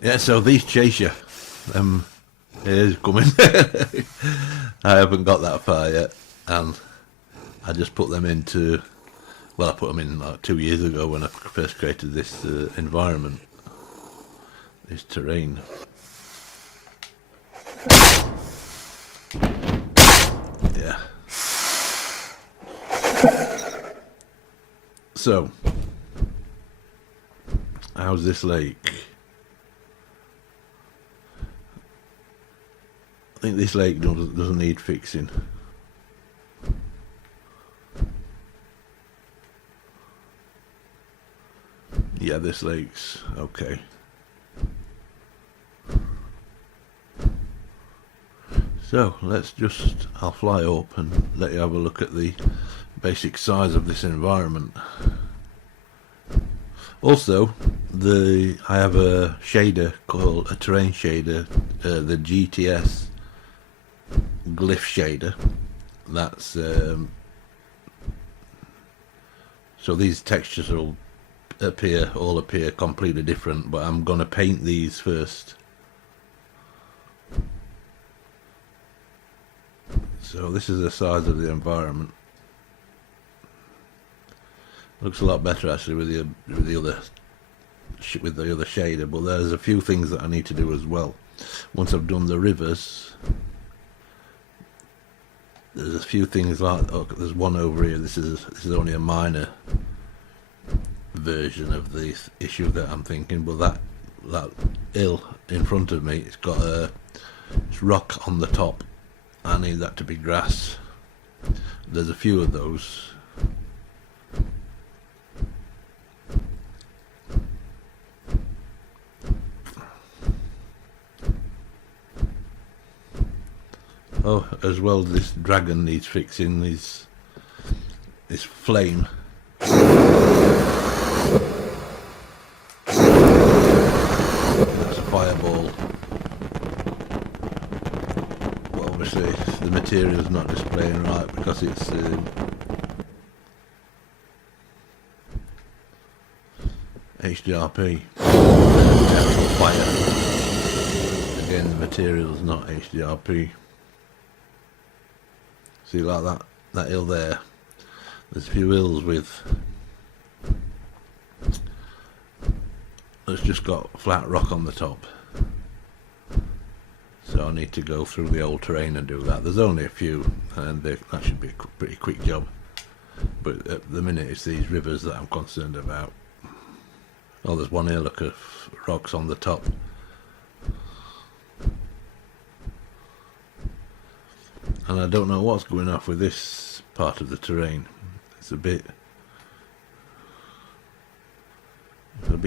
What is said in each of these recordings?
Yeah, so these chase you. Here's coming. I haven't got that far yet, and I just put them into. Well, I put them in like 2 years ago when I first created this environment, this terrain. Yeah. So, how's this lake? I think this lake doesn't need fixing. Yeah, this lake's okay. So I'll fly up and let you have a look at the basic size of this environment. Also, I have a shader called a terrain shader, the GTS glyph shader. That's so these textures will all appear completely different, but I'm gonna paint these first. So this is the size of the environment. Looks a lot better actually with the other shader, but there's a few things that I need to do as well. Once I've done the rivers, there's a few things like there's one over here. This is only a minor version of the issue that I'm thinking, but that hill in front of me, it's got it's rock on the top. I need that to be grass. There's a few of those. Oh, as well, this dragon needs fixing. This flame. That's a fireball. Well, obviously the material's not displaying right because it's HDRP. Actual fire. Again, the material's not HDRP. See, like that hill there, there's a few hills that's just got flat rock on the top, so I need to go through the old terrain and do that. There's only a few, and that should be a pretty quick job, but at the minute it's these rivers that I'm concerned about. Oh, there's one here, look, of rocks on the top. And I don't know what's going off with this part of the terrain. It's a bit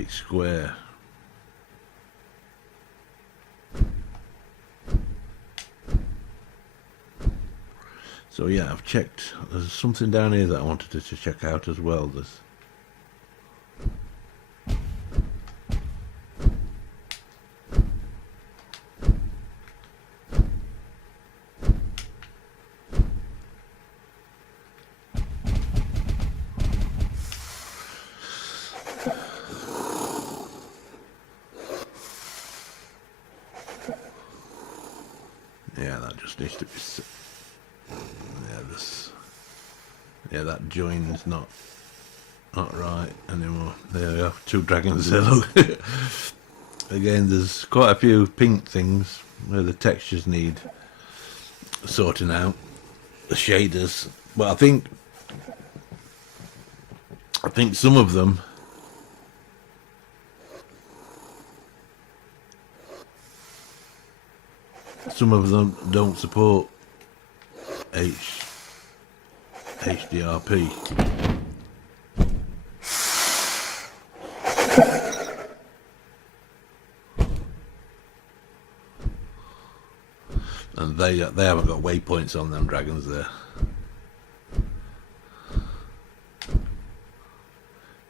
square. So yeah, I've checked. There's something down here that I wanted to check out as well. There's yeah, that just needs to be. Yeah, that join is not right anymore. There we have two dragons there. Look. Again, there's quite a few pink things where the textures need sorting out. The shaders, but I think some of them. Some of them don't support HDRP. And they haven't got waypoints on them dragons there.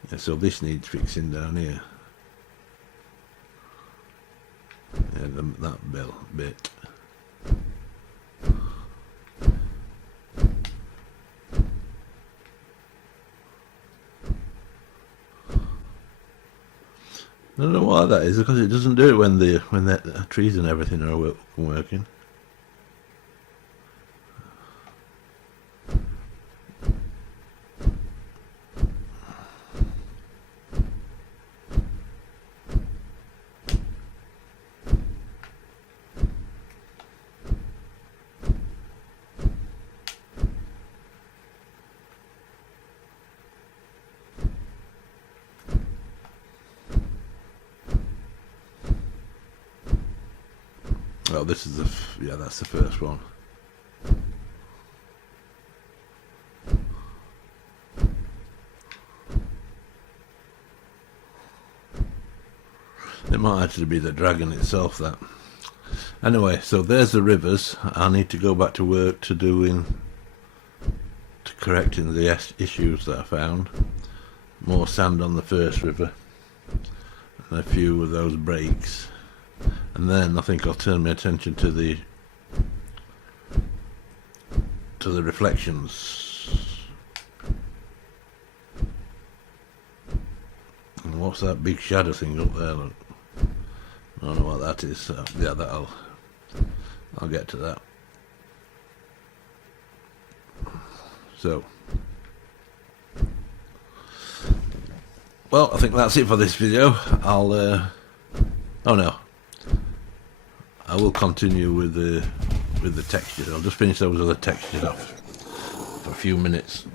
Yeah, so this needs fixing down here. Yeah, that bit. don't know why that is, because it doesn't do it when the trees and everything are working. Oh, this is yeah, that's the first one. It might actually be the dragon itself, that. Anyway, so there's the rivers. I need to go back to work to correcting the issues that I found. More sand on the first river, and a few of those breaks. And then I think I'll turn my attention to the reflections. And what's that big shadow thing up there? Look. I don't know what that is. So, yeah, I'll get to that. So, well, I think that's it for this video. Oh no, I will continue with the textures. I'll just finish those other textures off for a few minutes.